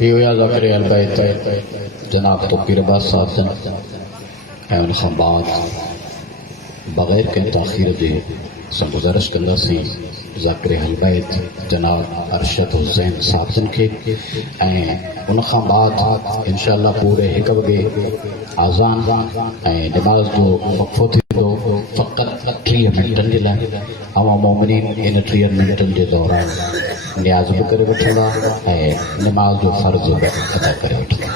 या ज़ाकिर अल-बैत जनाब तौक़ीर अब्बास साहब एवं खंबात बगैर के ताखीर दे गुज़ारिश कंदा सी ज़ाकिर अल-बैत जनाब अरशद हुसैन साहब के उन खां बाद इंशाअल्लाह पूरे एक वगे आज़ान नमाज जो वक़्फ़ो थींदो फ़क़त 30 मिनटनि जे लाइ अवां मोमिनीन इन 30 मिनटनि जे दौरान न्याज़ भी करे वठंदा नमाज जो फ़र्ज़ भी अदा करे वठंदा।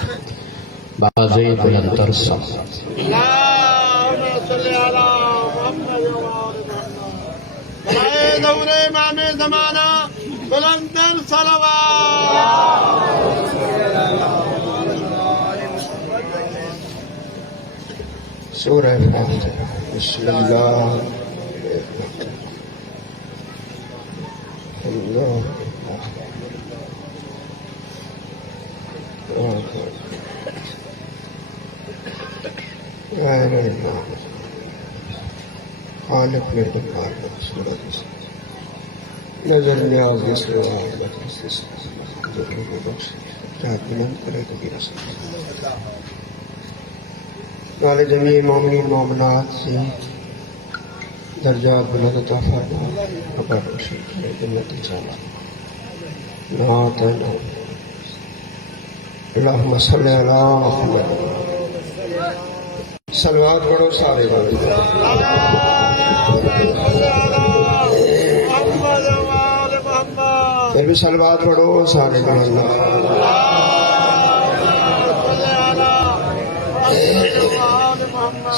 बाज़े बुलंदतर सब ज़माना बुलंदतर सलवात सूरह फातिहा बिस्मिल्लाह अल्लाह खालिक में पुकार नजर न्याज वाले जमीन मोमिनीन मोमिनात से दर्जात बुलंद अता फरमा अबर रोशन करे जन्नती चाला नात अल्लाहुम्मा सल्लि अला मुहम्मद सलवात पढ़ो सारे फिर भी सलवात पढ़ो सारे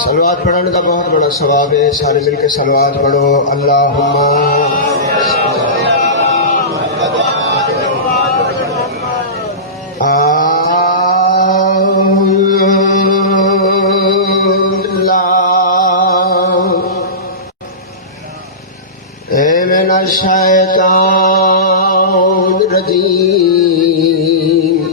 सलवात पढ़ने का बहुत बड़ा सवाब है। सारे मिलकर सलवात पढ़ो अल्लाहुम्मा शैतान रजीम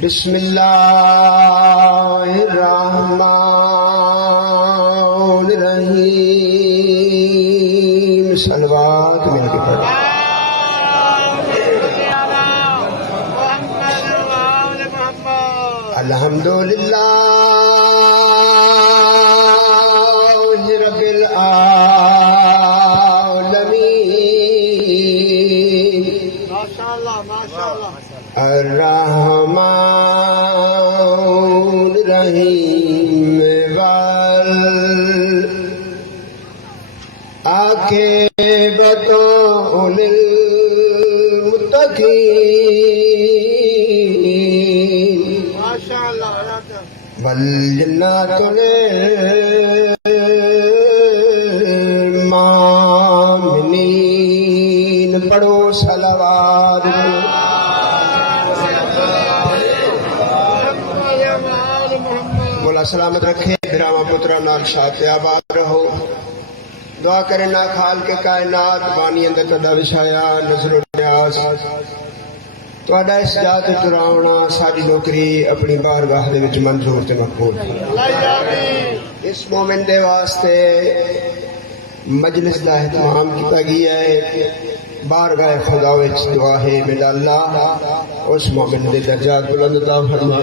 बिस्मिल्लाहिर्रहमानिर्रहीम सलवात मिलके पढ़ो। अल्हम्दुलिल्लाह रब्बिल अर्रहमान रहीम वल आक़िबतुल मुत्तक़ीन माशाअल्लाह वल जन्नतुल मोमिनीन पढ़ो सलवात सलामत रखे बिरामा पुत्रा नाल शाते आबाद रहो। दुआ करे ना खाल के कायनात पानी अंदर तदा विछाया नजरो न्याज तुहाडा इस जात चुरावना सारी नौकरी अपनी बारगाह दे विच मंजूर ते मकबूल। इस मोमिन दे वास्ते मजलिस दा एहतमाम किया गया है। बारगाह खुदा विच दुआ है मेरा अल्लाह उस मोमिन दे दर्जात बुलंद अता फरमा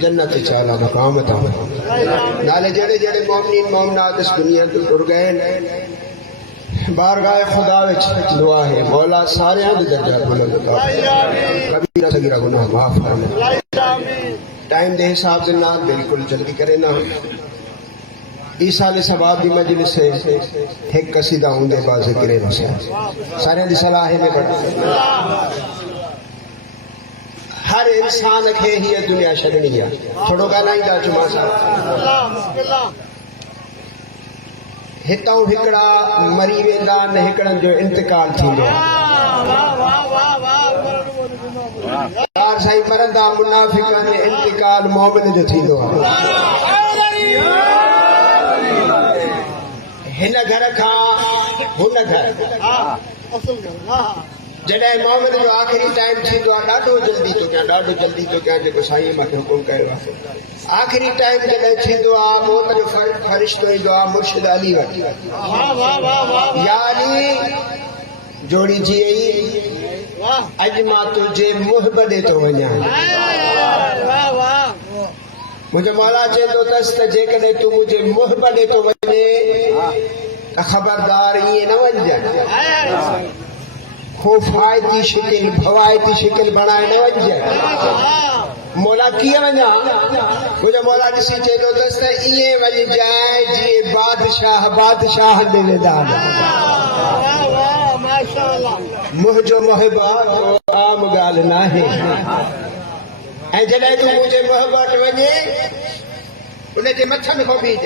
जन्नत चाला मकाम अता नाले जेड़े जेड़े मोमिनीन मोमिनात इस दुनिया तो टुर गए बारगाह खुदा विच दुआ है मौला सारे दे दर्जात बुलंद अता कबीरा सगीरा गुनाह माफ फरमा। टाइम दे हिसाब से ना बिल्कुल जल्दी करे ना ईसा ने सवाब की मजलिस से एक कसीदा होंदे बाजे करे ना सारे दी सलाह में पढ़ हर इंसान के ही दुनिया छड़नी है थोड़ो गाना ही दा चुमा सा हितां हिकड़ा मरी वेंदा न हिकड़न जो इंतकाल थींदो यार साईं मरंदा मुनाफिकन जो इंतकाल मोमिन जो थींदो हिन घर खां हुन घर जॾहिं मोमिन जो आख़िरी टाइम थींदो आहे ॾाढो जल्दी थो कयां जेको साईं मूंखे हुकुम कयो आहे। आख़िरी टाइम जॾहिं थींदो आहे मौत जो फ़रिश्तो ईंदो आहे मुर्शिद अली वटि या अली जोड़ी थी वई अज मां तुझे मुहबत तो वञा मुझे मौला चेंदो तस त जेकॾहिं तू मुझे मुहबत तो वञे त खबरदार ये न वञ खूफायती शिकिल भवायती शिकिल बनाए न वञ मौला कीअं वञा मुझे मौला ॾिसी चेंदो तस त ईअं वञ जाए जीअं बादशाह ॾे वेंदा मुंहिंजो मोहबत आम ॻाल्हि नाहे ऐं जॾहिं तूं मुंहिंजे मोहबत वञे उनजे मथनि खां बीह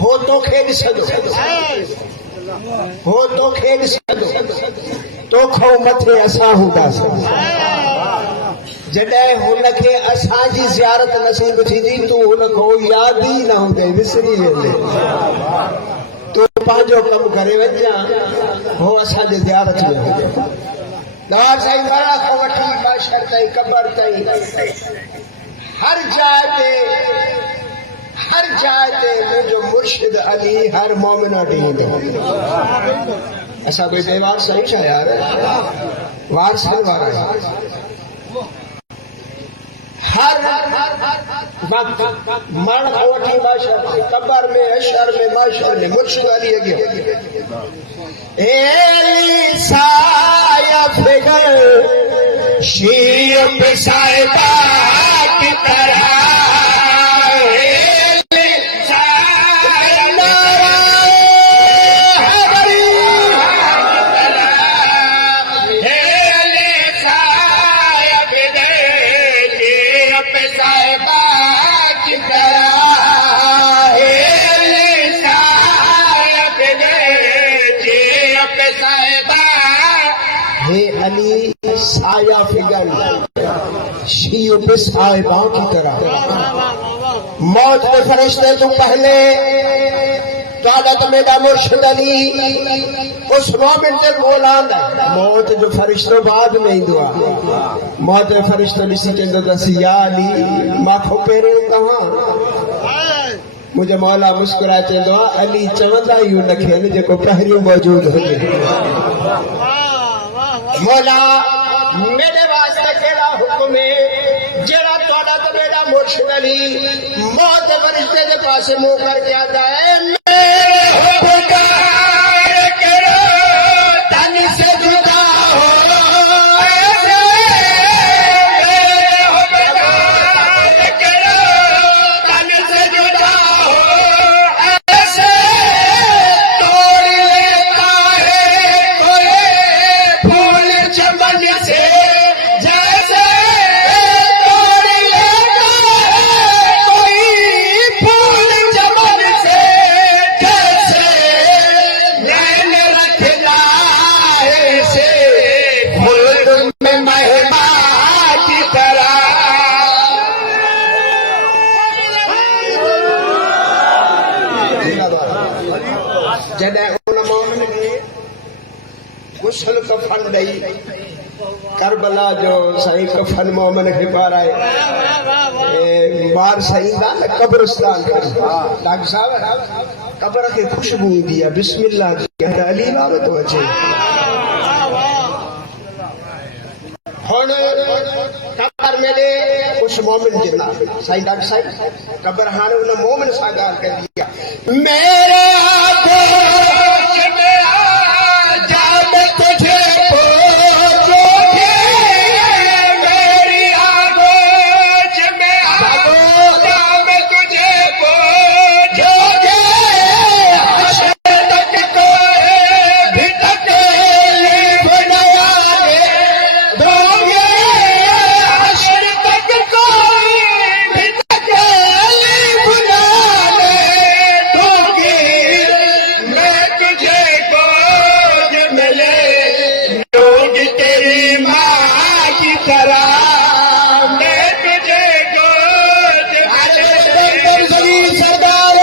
हो तोखे ॾिसंदो हो तोखे ॾिसंदो तोखां मथे असां हूंदासीं जॾहिं हुनखे असांजी ज़ियारत नसीब थींदी तूं हुनखां यादि ई न हूंदे विसरी वेंदे तूं पंहिंजो कमु करे वञा हो असांजे ज़ियारत में हुजे दवा साईं वारा खां वठी बाशर ताईं कबर ताईं हर जाइ ते मुंहिंजो मुर्शिद अली हर मोमिन वटि ईंदो असां कोई बेवार साईं छा यार वारसनि वारा हर वक्त मरण खां वठी बाशर ताईं कबर में अशर में माशर में मुर्शिद अली अॻियां साया फिगर शीर साहिबा की तरह अली साया फिगर शीर पे साहिबा की तरह मौत के फरिश्ते तू पहले तो मेरा मुर्शिद अली उस मोमिन ते गोलान मौत जो फरिश्तो बाद में ईंदो आहे मौत जो फरिश्तो ॾिसी चवंदो अथसि या अली माखो पहिरियों कहां मुझे मौला मुस्कुराए चवंदो आहे अली चवंदा ई हुनखे आहिनि जेको पहिरियों मौजूद हुजे मौला मेरे वास्ते केड़ा हुक्म है जेड़ा तोड़ा तो मेरा मुर्शिद अली मौत फरिश्ते के पास मुंह करके आता है मेरे हुक्मदार करो तन से जुदा हो मेरे हुक्मदार करो तन से जुदा हो ऐसे तोड़ लेता है कोई चमन से जैसे तोड़ लेता है कोई फूल चमन से जैसे नैन रखना है से खुल्द में महिमा की तरह जॾहिं उन मोमिन खे गुसल कफन ॾेई करबला जो साईं कफन मोमिन खे पाराए ॿार साईं ईंदा न कब्रिस्तान डॉक्टर साहब कबर खे ख़ुशबू ईंदी आहे बिस्मिल्लाह जी अली नालो थो अचे हुन कबर में ॾे उस मोमिन जे नाले साईं डॉक्टर साईं कबर हाणे उन मोमिन सां ॻाल्हि कंदी आहे मेरे आगोश में आ जा मैं तुझे पोजोगे मेरी आगोश में आ जा मैं तुझे पोजोगे हश्र तक कोई भी तकलीफ न आने दोगे हश्र तक कोई भी तकलीफ न आने दोगे मैं तुझे गोद में ले लूंगी तेरी माँ की तरह मैं तुझे गोद में ले सरदार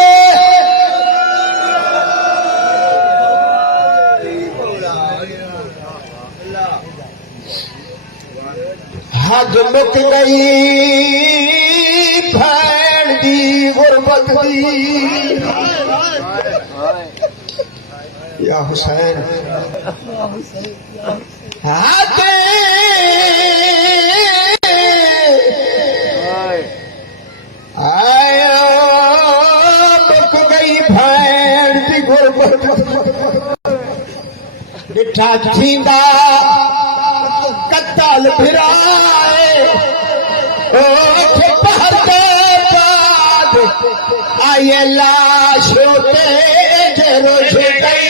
हद मुक गई भैन दी गुरबत दी या हुसैन हाथे आया बुक गई भैन दी गुरबत डिठा थींदा कत्ताल फिराए ओ पहरदे बाद आये लाश होते रोश गई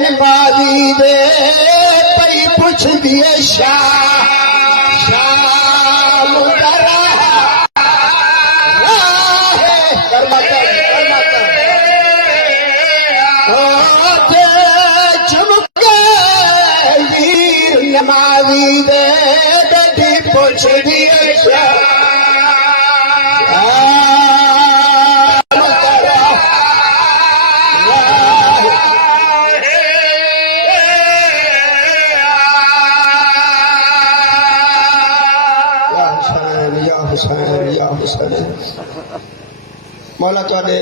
नमाजी दे पई पुछ दिए शाम चुमके नमाजी दे पई पुछ दिए मौला तुहाडे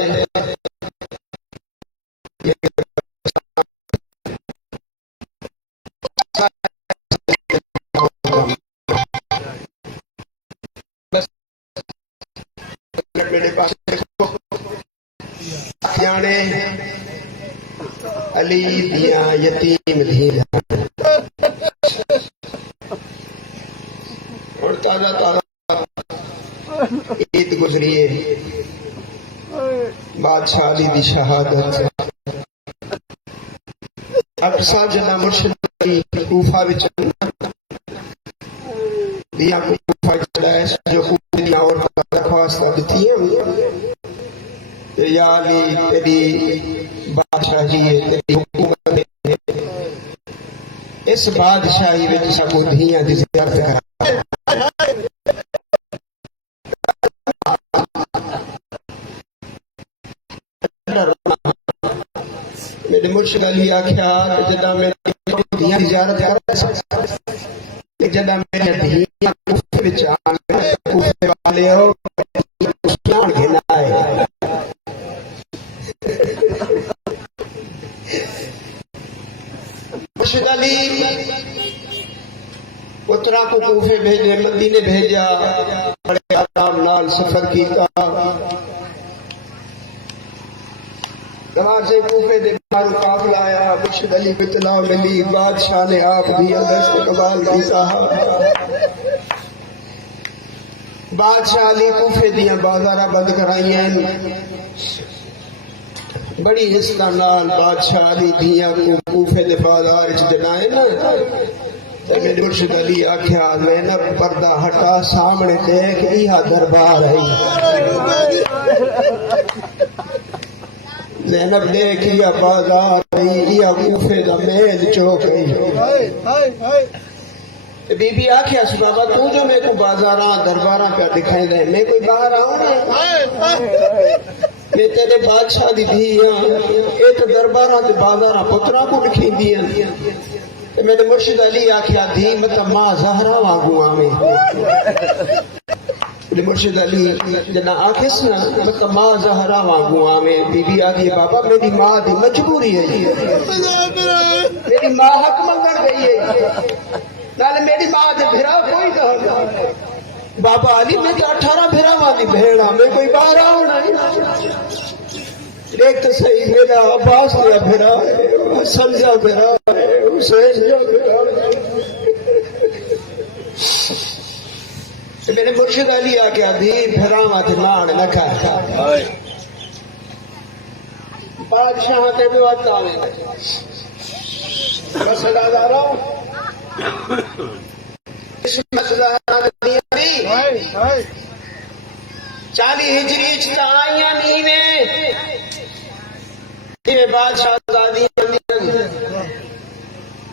मेरे पास सियाने अली दिया यतीम धी और ताजा ताजा ईद गुजरी है बादशाह अली दी शहादत अक्सा जना मुर्शिद कूफा विच दिया कूफा चलाए जो कूफे दी और दरख्वास्त दी है या अली तेरी बादशाही है तेरी हुकूमत है इस बादशाही विच सबो धियां दी ज़ियारत करा मेरे मुर्शिद अली आख्या जदा मेरी धियां इजाजत कर जदा मेरे धियां कूफे विच आन कूफे वाले हो कुरान घेना है मुर्शिद अली पुत्रा को कूफे भेजे मदीने भेजा बड़े आराम नाल सफर किया दवार से कूफे दे बाहर काफिला आया मुर्शिद अली को इत्तला मिली बादशाह ने आप दिया इस्तकबाल किया बादशाह अली कूफे दिया बाजारा बंद कराइया बड़ी हिस्सा नाल बादशाह अली दिया को कूफे दे बाजार च जनाए ना मेरे मुर्शिद अली आख्या ज़ैनब पर्दा हटा सामने देख इहा दरबार है ज़ैनब देख इहा बाजार है इहा कूफे दा मेल चौक है बीबी आख्या बाबा तू जो मेरे को बाजारा दरबारा पे दिखाई दे मैं कोई बाहर आऊं ना मैं तेरे बादशाह दी धी हां ए तो दरबारा ते बाजारा पुत्रा को दिखींदी है मेरे मुर्शिद अली आख्या धी मत मां ज़हरा वांगू आवे मेरे मुर्शिद अली जना आखिस ना मत मां ज़हरा वांगू आवे बीबी आखी बाबा मेरी मां दी मजबूरी है मेरी मां हक मंगण गई है नाले मेरी मां दे भिरा कोई ना बाबा अली मेरी 18 भिरा वाली भेड़ा मैं कोई बाहर आऊं नहीं देख तो सही मेरा अब्बास का भिरा है हसन का भिरा है हुसैन का भिरा मेरे मुर्शिद अली आख्या धी भिरा मत नान न खा बादशाह ते भी बात आवे बस दादा चाली हिजरी आइया नी ने बादशाह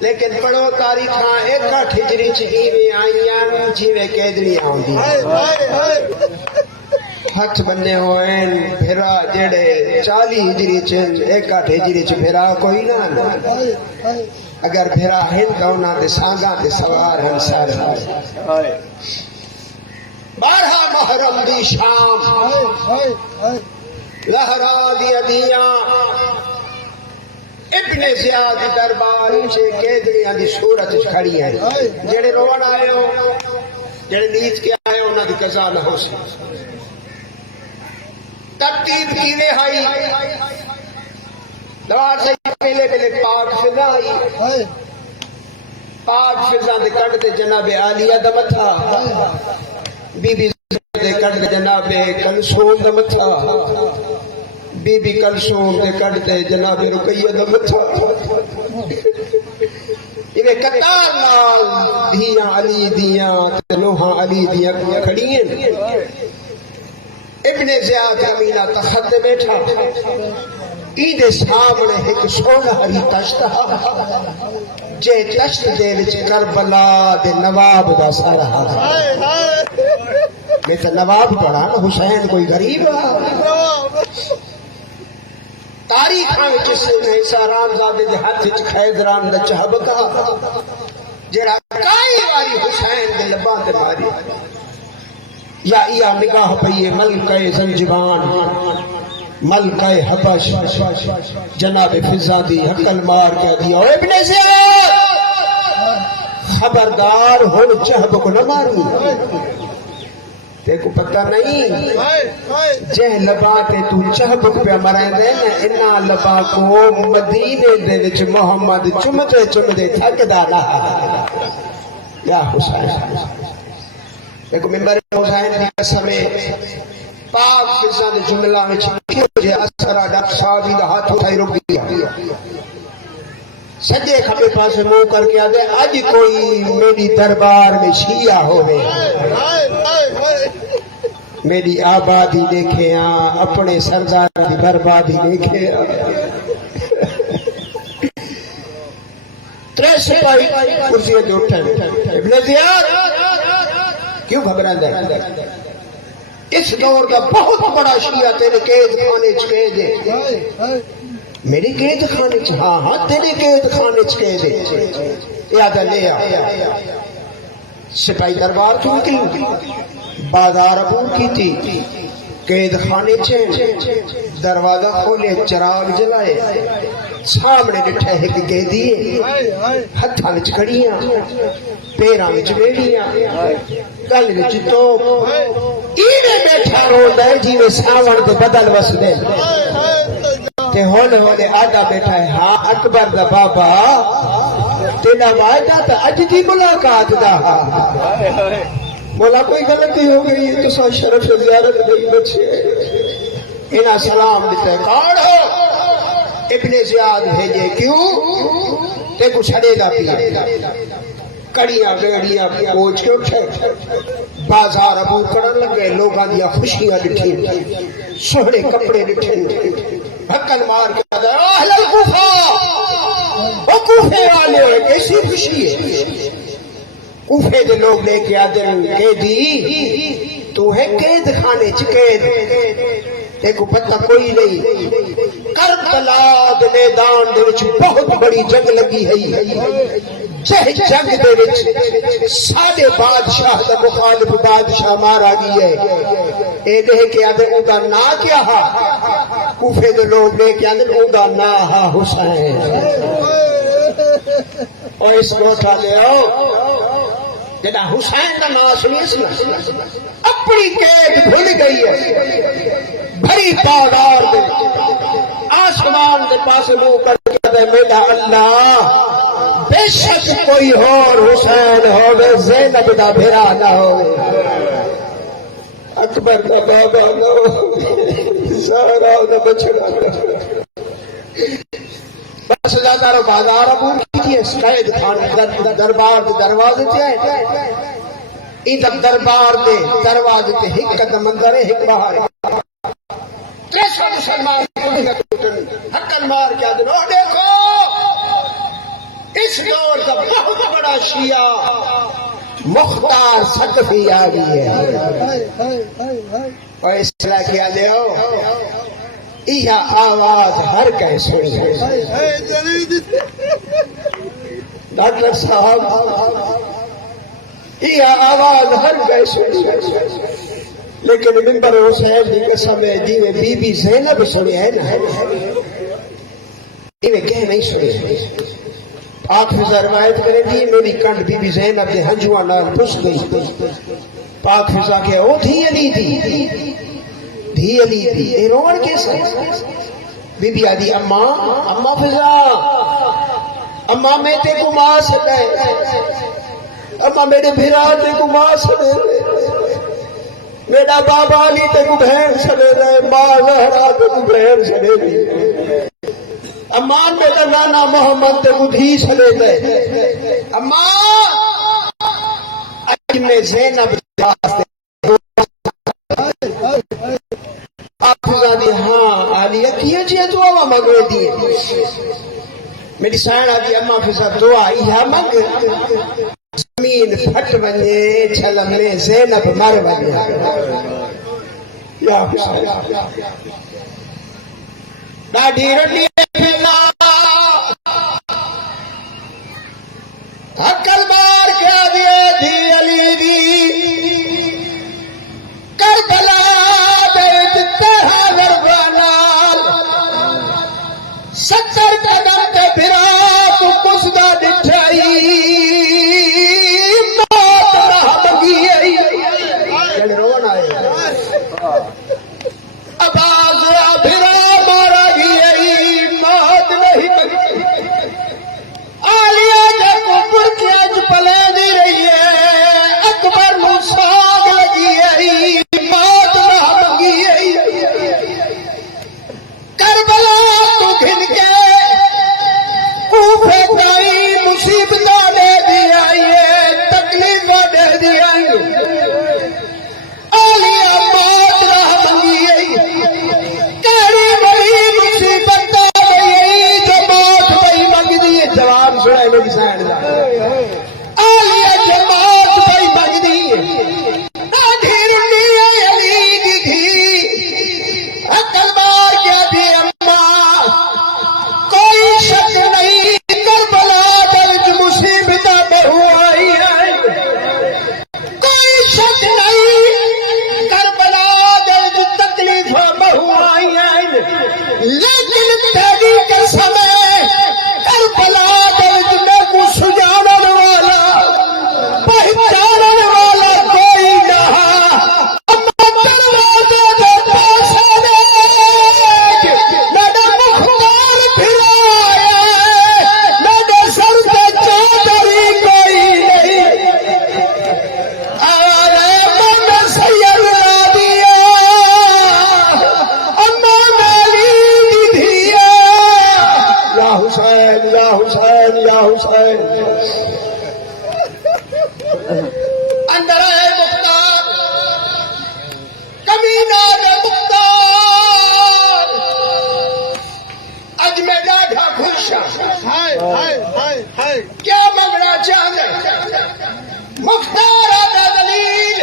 लेकिन पढ़ो तारीख एक हिजरी च इवें आईयां जिवें कैदरी आउंदी हथ बन्ने होए फिरा जेड़े 40 हिजरी च एक हिजरी च फिरा कोई ना अगर फिरा हिन तो उन्हां दे सांगा ते सवार हन सर 12 मुहर्रम दी शाम लहरा दिया दियां इब्ने ज़ियाद दरबार च कैदरियां दी सूरत खड़ी है जेड़े रोवन आए हो जेड़े नीत के आए हो उन्हां दी कज़ा न हो तरतीब कीवे आई दरबार से पहले पहले पाक फिजा आई पाक फिजा दे कट दे जनाब आलिया दा मथा बीबी दे कट दे जनाब कलसूम दा मथा बीबी कलसूम दे कट दे जनाब रुकैया दा मथा इवे कतार नाल धियां अली दियां ते लोहां अली दियां खड़ी हैं इब्ने ज़ियाद अमीना तखत बैठा ईदे सामने एक सोनहरी तश्त जे तश्त दे विच करबला दे नवाब दा सर मैं तो नवाब पढ़ा हुसैन कोई गरीब तारीख विच सारामजादे दे हाथ च खैदरान दा चहबका जेड़ा काई वारी हुसैन दे लबां ते मारी या इया निगाह पई मलके ज़ंजीबान मलके हबश जनाब फिजा दी हकल मार के दिया इब्ने ज़ियाद खबरदार हुन चहब को न मारी तेको पता नहीं जे लबा ते तू चहब पे मरांदे न इना लबा को मदीने दे विच मोहम्मद चुमते चुमते थकदा ना या हुसैन देखो मिंबर हुसैन दी कसम पाक फिजा दे जुमला विच जे असरा डॉक्टर साहब दा हाथ उठाई रुक गया सजे खबे पासे मुंह करके आदे आज कोई मेरी दरबार में शिया होवे मेरी आबादी देखे अपने सरदार की बर्बादी देखे त्रे सिपाही कुर्सी ते उठे इब्ने ज़ियाद क्यों घबरांदा इस दौर का बहुत बड़ा शिया तेरे कैद खाने च कैद है मेरे कैद खाने च हाँ हाँ तेरे कैद खाने च कैद है याद ले आ सिपाही दरबार तो निकली बाजार अबूर की थी कैद खाने च दरवाजा खोले चिराग जलाए सामने डिठे एक कैदी हथा विच कड़ियां पैरां विच बेड़ियां गल विच तोप इवें बैठा रोंदा है जिवें सावण दे बदल वसदे ते होले होले आदा बैठा है हाँ अकबर दा बाबा तेरा वायदा तो अज दी मुलाकात दा बोला कोई गलती हो गई है तो शरफ ज़ियारत नहीं बचे इना सलाम दिते कौन हो इब्ने ज़ियाद भेजे क्यों ते कुछ छड़ेगा पिया कड़ियां बेड़ियां पोच के उठे बाजार अबू करन लगे लोगां दी खुशियां दिखी सोहने कपड़े दिखे हक्कल मार के अहल कूफा ओ कूफे वाले कैसी खुशी है कूफे के लोग लेके आते कैदी तू है कैद खाने च कैद देखो पता कोई नहीं करबला दे मैदान दे विच बहुत बड़ी जंग लगी है जह जंग दे विच साडे बादशाह दा मुखालिफ बादशाह मारा गया है ए देख के आदे ओदा ना क्या हा कूफे दे लोग लेके आंदे ओदा ना हा हुसैन और इस गोठा ले आओ जेड़ा हुसैन का नाम सुनिए अपनी कैद भूल गई है भरी तादाद दे आसमान के पास मुंह करके मेरा अल्लाह बेशक कोई और हुसैन होवे ज़ैनब दा भेरा ना होवे अकबर का बाबा ना ज़हरा दा बछड़ा बस ज्यादा बाजार अबूर कीजिए कैद खाने दरबार के दरवाजे से इन दरबार के दरवाजे से एक कदम अंदर है एक बाहर मुसलमान हक्कल मार के देखो इस दौर का बहुत बड़ा शिया मुख्तार सकफी आ गई है और इसला क्या लियो यह आवाज हर कह सुनी डॉक्टर साहब यह आवाज हर कह सुनी लेकिन मिंबर हुसैन की कसम है जिवे बीबी ज़ैनब सुनी है ना इवे कह नहीं सुनी आप फिजा रवायत करें थी मेरी कंठ बीबी ज़ैनब के हंजुआ नाल पुस गई पाक फिजा के ओ थी अली थी ए रोवन कैसा बीबी आदि अम्मा अम्मा फिजा अम्मा मैं ते को मां सदे अम्मा मेरे भिरा ते को मां सदे मेरा बाबा अली ते को बहन सदे मां ज़हरा ते को बहन सदे अम्मा मेरा नाना मोहम्मद ते को धी सदे अम्मा आज मैं ज़ैनब हाँ आलिया किया जी दुआ मंगवे दिए मेरी साण आदि अम्मा फिजा दुआ इहा मंग जमीन फट वने छलम में ज़ैनब मर वने या ॾाढी रोटी हकल मार के दिए दी अली दी करबला सत्तर कदम ते फिरा तू कुसदा दिठाई मौत ना मंगी आई रोवन आए आवाज फिरा मारा गई मौत नहीं मंगी आलिया जब कुपुर के आज पले दी रही है अकबर नु साग लगी आई मौत ना मंगी आई करबला घिन के कूफे काई मुसीबत दे दिया ये तकलीफ दे दिया आलिया मौत राह मंगी कड़ी बड़ी मुसीबत जो मौत बई मंग दी जवाब सुनाए मेरी साइड का आलिया जो मौत बई मंग दी लेकिन तेरी कसम करबला दर्द में को सुजाने वाला पहचानने वाला कोई ना दरवाजे पे पैसा दे मेरा मुख्तार फिराया मेरे सर पे चादरी कोई नहीं अरे मैंने सैयद ला दिया हुसैन या हुसैन या हुसैन अंदर है मुख्तार कमीना है मुख्तार आज मैं डाढ़ा खुश हाय क्या मंगना चाहते मुख्तार आदा दलील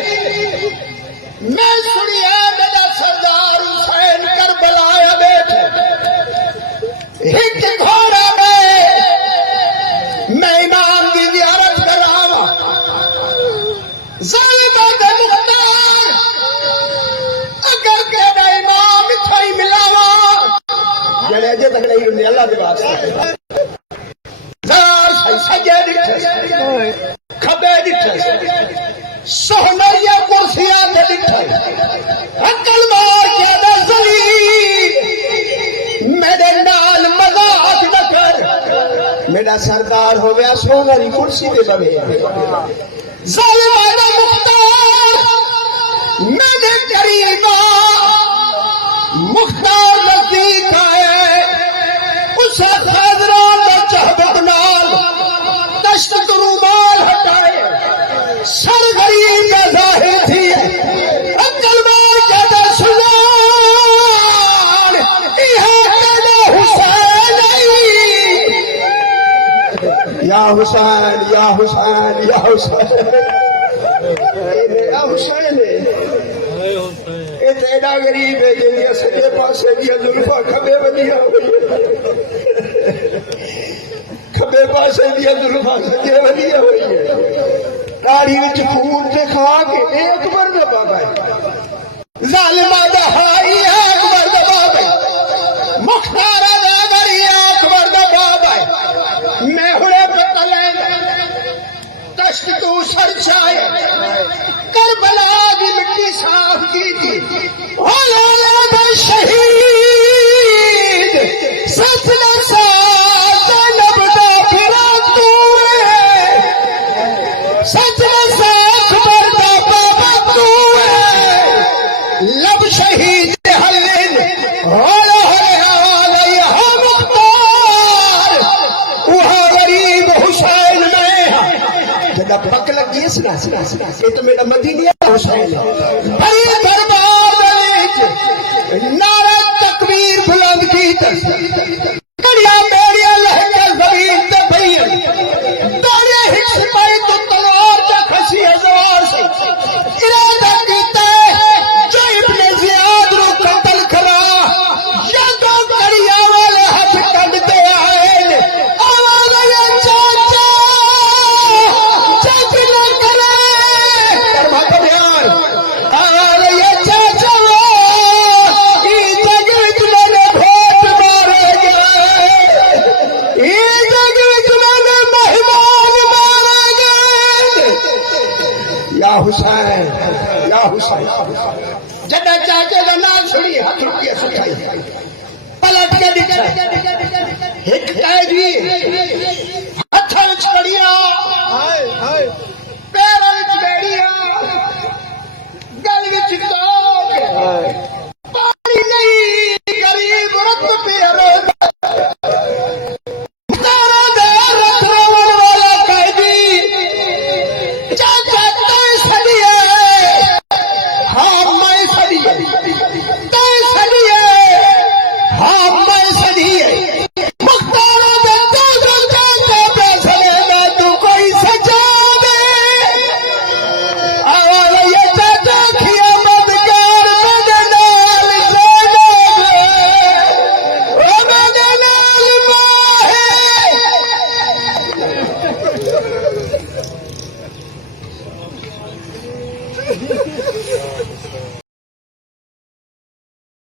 मैं सुनिया मेरा सरदार हुसैन करबला आया बैठे हिट घोड़ा में मैं इमाम की ज़ियारत करावा ज़ालिमा दे मुख्तार अगर केड़ा इमाम इथई मिलावा जड़े अजे तक नहीं हुंदे अल्लाह दे वास्ते ज़ार सजे दिठे खबे दिठे सोहनैया कुर्सियां ते दिठे अकल मार के दे ज़लील मेरे नाल मजाक न कर मेरा सरदार हो गया सोना की कुर्सी पे बवे ज़ालिमा मुख्तार मेरे करीबा मुख्तार नजदीक आए उसे खैजरान में चहबत नाल दश्त रुमाल हटाए सर गरीब का जाहिर थी अकल मार के दे सुजान हुसैन या हुसैन या हुसैन या हुसैन या हुसैन इतना एडा गरीब है जिंदी सजे पासे दिया जुल्फा खबे वधिया हुई खबे पासे दिया जुल्फा सजे वधिया हुई है दाढ़ी विच खून ते खा के ए अकबर दा बाबा है जालिमा दा हाई है अकबर दा बाबा है मुख्तारा दा गरी है अकबर दा बाबा है मैं हुणे पता लेना तश्त तू सर छाए करबला की मिट्टी साफ की थी शहीद सच सच बरदा बाबा तू लब शहीद हल्लिन होलो मुख्तार वहाँ गरीब हुसैन में जदा पक लगी है सुना ये तो मेरा मदीनिया हुसैन है हरी दरबार नारा तकबीर बुलंद की कड़िया मेरिया लहकर जमीन पे भैया तारे हिक्स पाई तो तलवार का खसी हजार से इरादा कीता जो इब्ने जियाद नु कत्ल करा या तो कड़िया वाले हाथ कटते आए आवाज ये चाचा चाची न करे फरमा बयान आवाज ये चाचा ई जग विच मैंने भोट मारे गए ई जग विच मैंने मेहमान मारे गए या हुसैन जदा चाचे का नाम सुनी हाथ रुपया सुखाई पलट के दिखा एक कैदी